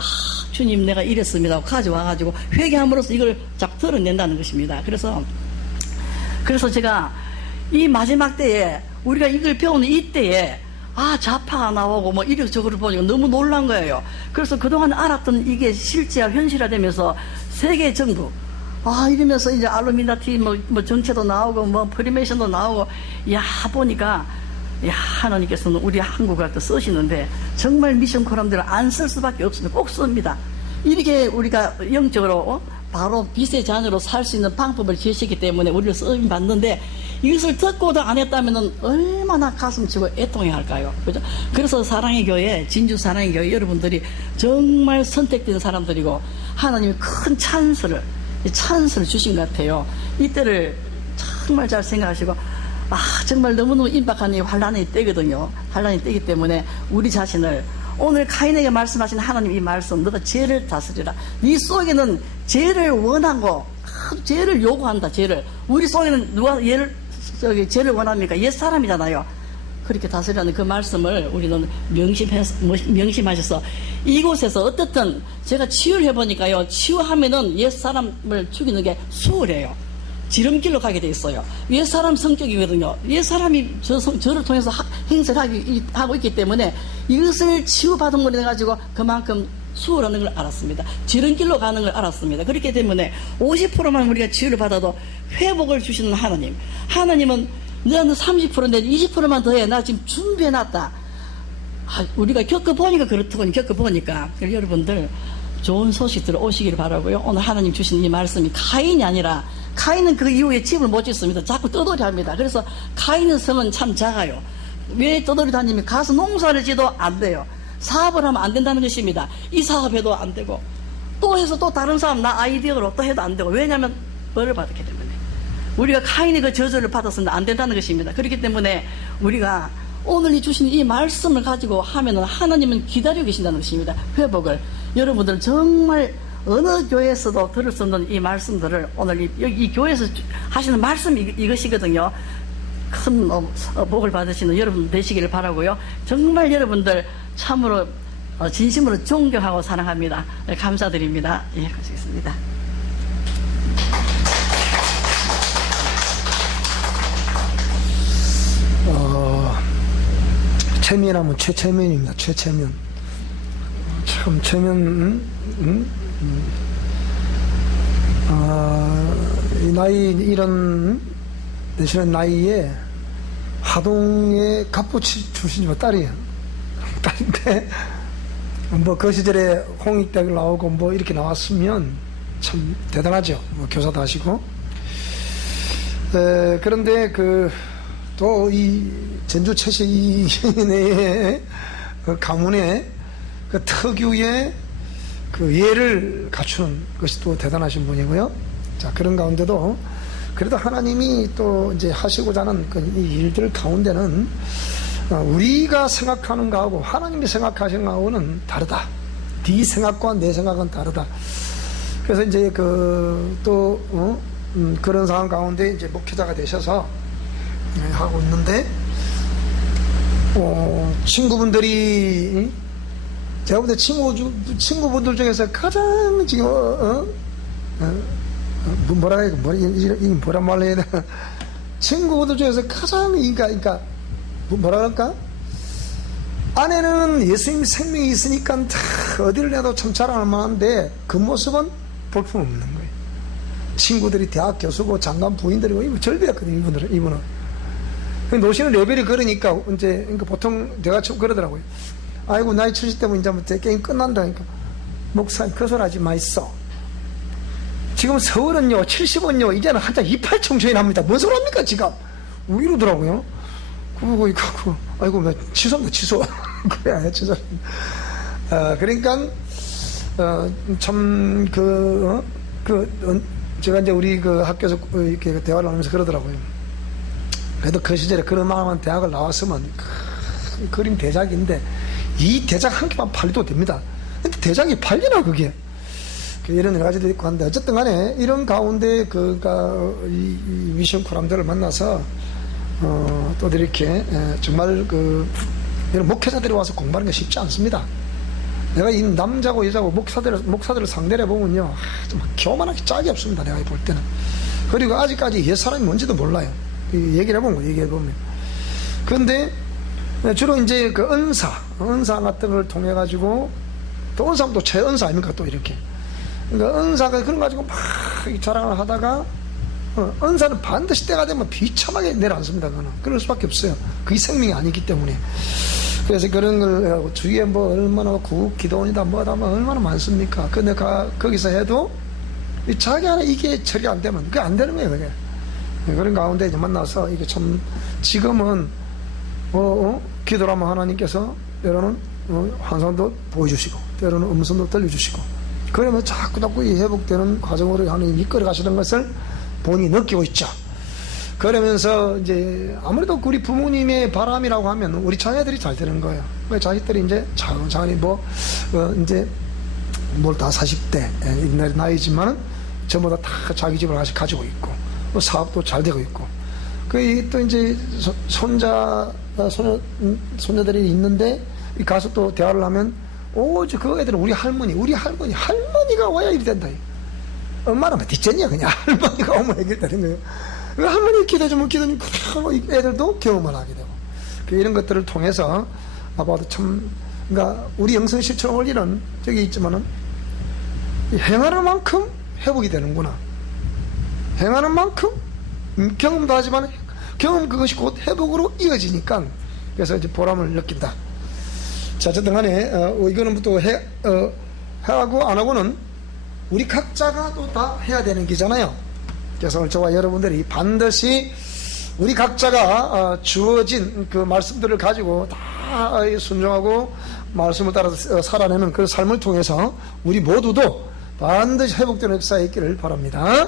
주님 내가 이랬습니다 하고 가져와가지고 회개함으로써 이걸 자꾸 드러낸다는 것입니다. 그래서 제가 이 마지막 때에 우리가 이걸 배우는 이때에 좌파가 나오고 뭐 이력저력을 보니까 너무 놀란 거예요. 그래서 그동안 알았던 이게 실제화 현실화되면서 세계 정부 이러면서 이제 알루미나티 뭐 정체도 나오고 뭐 프리메이션도 나오고 보니까 하나님께서는 우리 한국을 또 쓰시는데 정말 미션 코람들을 안 쓸 수밖에 없습니다. 꼭 씁니다. 이렇게 우리가 영적으로 바로 빛의 자녀로 살 수 있는 방법을 제시했기 때문에 우리를 쓰임 받는데, 이것을 듣고도 안 했다면 얼마나 가슴 치고 애통해야 할까요? 그죠? 그래서 사랑의 교회, 진주 사랑의 교회 여러분들이 정말 선택된 사람들이고 하나님이 큰 찬스를 주신 것 같아요. 이때를 정말 잘 생각하시고, 정말 너무너무 임박한 이 환란의 때거든요. 환란의 때이기 때문에 우리 자신을, 오늘 카인에게 말씀하신 하나님 이 말씀, 너가 죄를 다스리라. 네 속에는 죄를 원하고 죄를 요구한다. 죄를, 우리 속에는 누가 죄를 원합니까? 옛 사람이잖아요. 그렇게 다스리라는 그 말씀을 우리는 명심하셔서, 이곳에서 어떻든 제가 치유를 해보니까요, 치유하면은 옛 사람을 죽이는 게 수월해요. 지름길로 가게 돼 있어요. 옛 사람 성격이거든요. 옛 사람이 저를 통해서 행세를 하고 있기 때문에 이것을 치유받은 걸로 해가지고 그만큼 수월하는 걸 알았습니다. 지름길로 가는 걸 알았습니다. 그렇기 때문에 50%만 우리가 치유를 받아도 회복을 주시는 하나님은 너는 30%인데 20%만 더해. 나 지금 준비해놨다. 우리가 겪어보니까 그렇더군요. 겪어보니까. 여러분들 좋은 소식 들어오시기를 바라고요. 오늘 하나님 주신 이 말씀이 카인이 아니라, 카인은 그 이후에 집을 못 짓습니다. 자꾸 떠돌이 합니다. 그래서 카인의 성은 참 작아요. 왜 떠돌이 다니면 가서 농사를 지도 안 돼요. 사업을 하면 안 된다는 것입니다. 이 사업해도 안 되고, 또 해서 또 다른 사람 나 아이디어로 또 해도 안 되고, 왜냐하면 벌을 받았기 때문에. 우리가 카인의 그 저주를 받았으면 안 된다는 것입니다. 그렇기 때문에 우리가 오늘 이 주신 이 말씀을 가지고 하면은 하나님은 기다리고 계신다는 것입니다. 회복을. 여러분들 정말 어느 교회에서도 들을 수 없는 이 말씀들을 오늘 이 교회에서 하시는 말씀이 이것이거든요. 큰 복을 받으시는 여러분 되시기를 바라고요. 정말 여러분들 참으로 진심으로 존경하고 사랑합니다. 감사드립니다. 예, 가시겠습니다. 최면하면 최면입니다. 최면. 참 최면. 이 나이, 이런 되시는 나이에 하동의 갑부치 출신이고 딸이에요. 딸인데 뭐 그 시절에 홍익대학을 나오고 뭐 이렇게 나왔으면 참 대단하죠. 뭐 교사도 하시고. 그런데 또 이 전주 최시인의 그 가문의 그 특유의 그 예를 갖추는 것이 또 대단하신 분이고요. 자, 그런 가운데도 그래도 하나님이 또 이제 하시고자 하는 이 일들 가운데는 우리가 생각하는 거하고 하나님이 생각하시는 거하고는 다르다. 네 생각과 내 생각은 다르다. 그래서 이제 그런 상황 가운데 이제 목회자가 되셔서 하고 있는데, 친구분들이, 제가 볼 때 친구분들 중에서 가장 지금, 뭐란 말로 해야 되나. 친구분들 중에서 가장, 그러니까, 뭐라 그럴까? 아내는 예수님 생명이 있으니까 어디를 내도 참 자랑할 만한데 그 모습은 볼품 없는 거예요. 친구들이 대학 교수고 장관 부인들이고 절비했거든요, 이분은. 노시는 레벨이 그러니까, 그러니까 보통 내가 좀 그러더라고요. 아이고, 나이 70대면 이제 뭐 게임 끝난다니까. 목사님, 그 소리 하지 마있어. 지금 서울은요, 70원요, 이제는 한창 이팔 청소년 합니다. 뭔 소리 합니까, 지금? 이러더라고요. 아이고, 나 취소합니다, 취소. 그래, 취소. 그러니까, 제가 이제 우리 그 학교에서 이렇게 대화를 하면서 그러더라고요. 그래도 그 시절에 그런 마음은 대학을 나왔으면 그림 대작인데 이 대장 한 개만 팔려도 됩니다. 근데 대장이 팔리나 그게? 이런 여러 가지도 있고 한데 어쨌든 간에 이런 가운데 이 미션 코람들을 만나서 또 이렇게 정말 이런 목회자들이 와서 공부하는 게 쉽지 않습니다. 내가 이 남자고 여자고 목사들을 상대를 해보면요, 좀 교만하게 짝이 없습니다. 내가 볼 때는. 그리고 아직까지 옛사람이 뭔지도 몰라요. 얘기를 해보면. 그런데 주로 이제 그 은사 같은 걸 통해 가지고, 또 은사는 또 최은사 아닙니까? 또 이렇게. 그러니까 은사가 그런 거 가지고 막 자랑을 하다가, 은사는 반드시 때가 되면 비참하게 내려앉습니다. 그럴 수밖에 없어요. 그게 생명이 아니기 때문에. 그래서 그런 걸 주위에 뭐 얼마나 구국 기도원이다 뭐다 뭐 얼마나 많습니까? 근데 거기서 해도 자기 하나 이게 처리 안 되면 그게 안 되는 거예요. 그게. 그런 가운데 이제 만나서 이게 참 지금은 기도를 하면 하나님께서 때로는 환상도 보여주시고 때로는 음성도 들려주시고, 그러면 자꾸 이 회복되는 과정으로 하나님이 이끌어 가시는 것을 본인이 느끼고 있죠. 그러면서 이제 아무래도 우리 부모님의 바람이라고 하면 우리 자녀들이 잘 되는 거예요. 자식들이 이제 차근차근히 이제 다 40대 옛날 나이지만은 전부 다 자기 집을 하나씩 가지고 있고, 사업도 잘 되고 있고, 또 이제 손자들이 있는데 가서 또 대화를 하면 오직 그 애들은 우리 할머니가 와야 일이 된다. 엄마는 뒷전이야 그냥. 할머니가 오면 해결되는 거예요. 할머니 기도해주면 애들도 경험을 하게 되고, 이런 것들을 통해서 아빠도 참, 그러니까 우리 영성 실천 원리는 저기 있지만은 행하는 만큼 회복이 되는구나. 행하는 만큼 경험도 하지만 그것이 곧 회복으로 이어지니까, 그래서 이제 보람을 느낀다. 자, 어쨌든 간에 이거는 또 하고 안 하고는 우리 각자가 또 다 해야 되는 기잖아요. 그래서 오늘 저와 여러분들이 반드시 우리 각자가 주어진 그 말씀들을 가지고 다 순종하고 말씀을 따라서 살아내는 그 삶을 통해서 우리 모두도 반드시 회복되는 역사에 있기를 바랍니다.